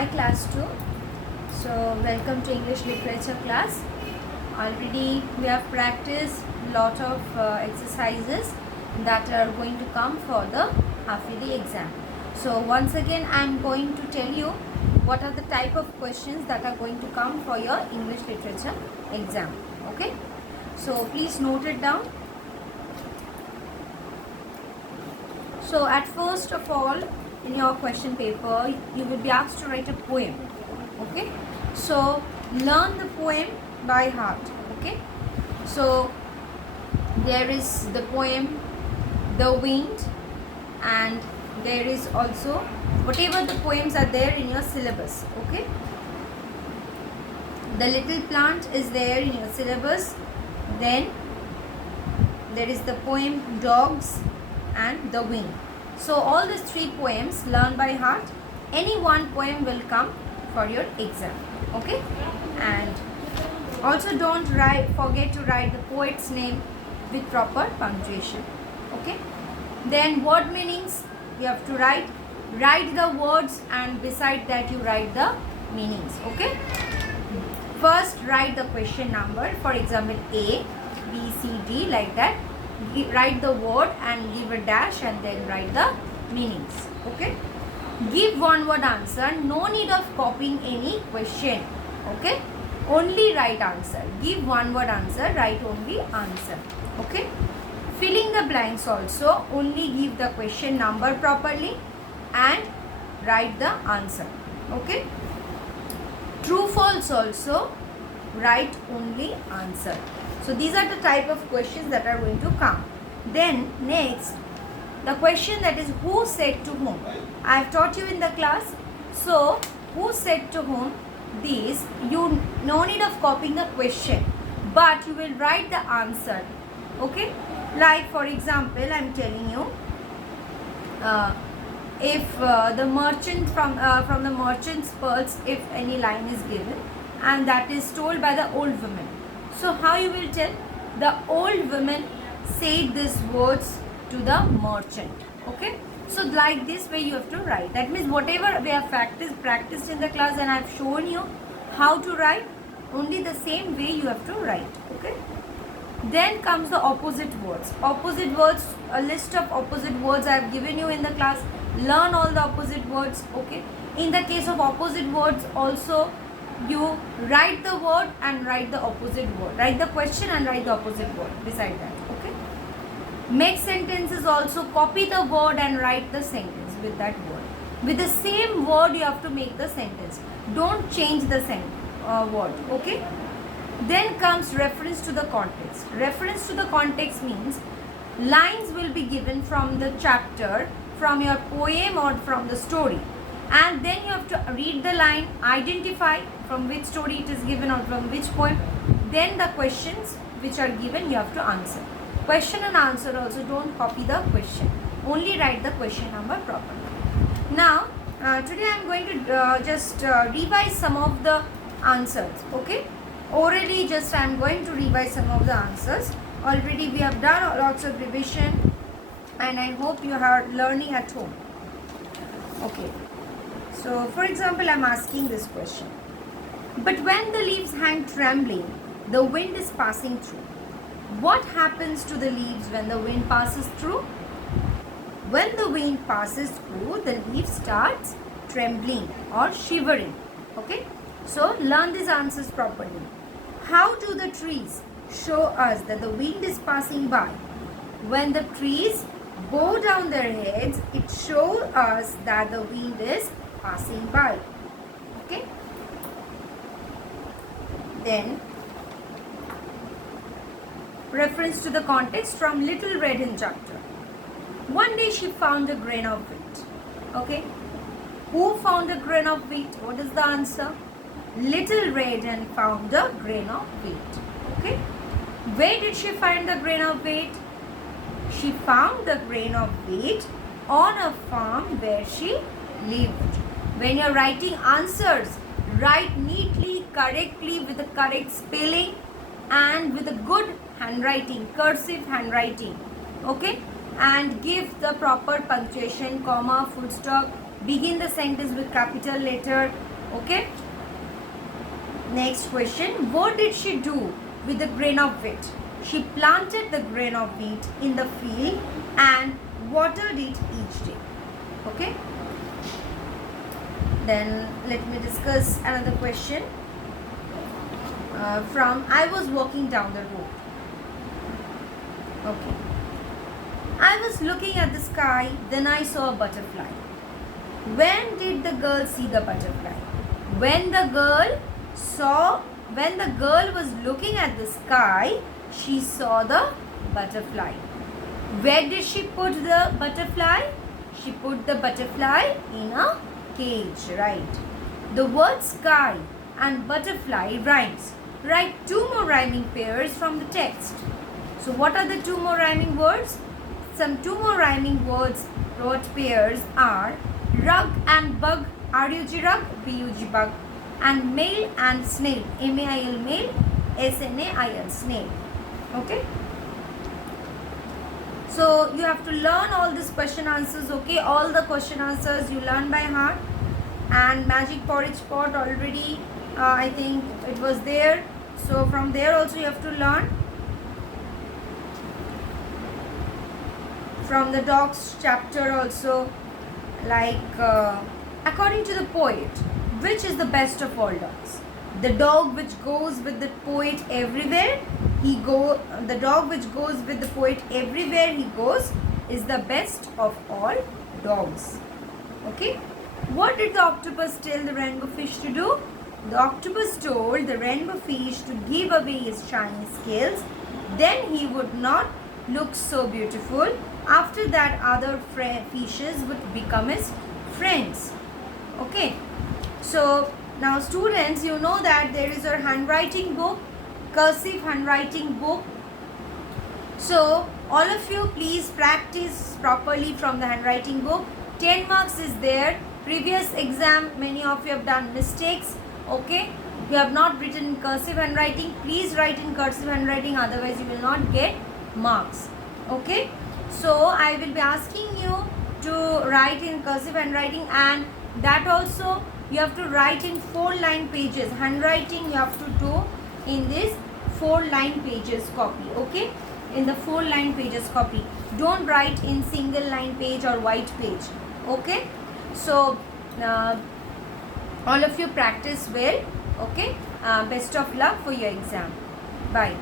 my class too. So welcome to English literature class. Already we have practiced lot of exercises that are going to come for the half-yearly exam. So once again I am going to tell you what are the type of questions that are going to come for your English literature exam. Okay, so please note it down. So at first of all, in your question paper you will be asked to write a poem. Okay, so learn the poem by heart. Okay, so there is the poem The Wind, and there is also whatever the poems are there in your syllabus. Okay, The Little Plant is there in your syllabus. Then there is the poem Dogs and The Wind. So all these three poems learn by heart. Any one poem will come for your exam. Okay, and also don't forget to write the poet's name with proper punctuation. Okay, then word meanings you have to write the words, and beside that you write the meanings. Okay, first write the question number, for example A, B, C, D, like that. Write the word and give a dash and then write the meanings. Okay, give one word answer, no need of copying any question. Okay, only write answer. Give one word answer, write only answer. Okay, filling the blanks also, only give the question number properly and write the answer. Okay, true false also, write only answer. So these are the type of questions that are going to come. Then next, the question that is who said to whom. I have taught you in the class. So who said to whom, these you no need of copying the question, but you will write the answer. Okay, like for example I am telling you, if the merchant from the merchant's pearls, if any line is given and that is told by the old woman. So how you will tell? The old woman said these words to the merchant. Okay, so like this way you have to write. That means whatever we have practiced in the class and I have shown you how to write, only the same way you have to write. Okay, then comes the opposite words. Opposite words, a list of opposite words I have given you in the class. Learn all the opposite words. Okay, in the case of opposite words also, you write the word and write the opposite word. Write the question and write the opposite word beside that. Okay, make sentences also, copy the word and write the sentence with that word. With the same word you have to make the sentence. Don't change the word. Okay, then comes reference to the context. Reference to the context means lines will be given from the chapter, from your poem or from the story, and then you have to read the line, identify from which story it is given or from which poem. Then the questions which are given you have to answer. Question and answer also, don't copy the question, only write the question number properly. Now today I am going to just revise some of the answers. Okay, orally just I am going to revise some of the answers. Already we have done lots of revision and I hope you are learning at home. Okay, so for example I am asking this question. But when the leaves hang trembling, the wind is passing through. What happens to the leaves when the wind passes through? When the wind passes through, the leaf starts trembling or shivering. Okay, so learn these answers properly. How do the trees show us that the wind is passing by? When the trees bow down their heads, it shows us that the wind is passing by. Okay, then reference to the context from Little Red Hen chapter. One day she found a grain of wheat. Okay, who found a grain of wheat? What is the answer? Little Red Hen found a grain of wheat. Okay, where did she find the grain of wheat? She found the grain of wheat on a farm where she lived. When you are writing answers, write neatly, correctly, with the correct spelling and with a good handwriting, cursive handwriting. Okay, and give the proper punctuation, comma, full stop. Begin the sentence with capital letter. Okay. Next question. What did she do with the grain of wheat? She planted the grain of wheat in the field and watered it each day. Okay. Then let me discuss another question. From I was walking down the road. Okay. I was looking at the sky, then I saw a butterfly. When did the girl see the butterfly? When the girl was looking at the sky, she saw the butterfly. Where did she put the butterfly? She put the butterfly in a cage, right? The word sky and butterfly rhymes. Write two more rhyming pairs from the text. So what are the two more rhyming words? Some two more rhyming word pairs are rug and bug, R-U-G rug, B-U-G bug, and mail and snail, M-A-I-L mail, S-N-A-I-L snail. Okay. So you have to learn all these question answers. Okay, all the question answers you learn by heart. And magic porridge pot already I think it was there. So from there also you have to learn. From the dogs chapter also, like according to the poet, which is the best of all dogs? The dog which goes with the poet everywhere, the dog which goes with the poet everywhere he goes is the best of all dogs. Okay. What did the octopus tell the rainbow fish to do? The octopus told the rainbow fish to give away his shiny scales. Then he would not look so beautiful. After that, other fishes would become his friends. Okay. So now students, you know that there is a handwriting book, cursive handwriting book. So all of you please practice properly from the handwriting book. 10 marks is there. Previous exam, many of you have done mistakes. Okay. You have not written in cursive handwriting. Please write in cursive handwriting, otherwise you will not get marks. Okay. So I will be asking you to write in cursive handwriting, and that also you have to write in 4-line pages. Handwriting you have to do in this 4-line pages copy. Okay. In the 4-line pages copy. Don't write in single line page or white page. Okay. So all of you practice well. Okay. Best of luck for your exam. Bye.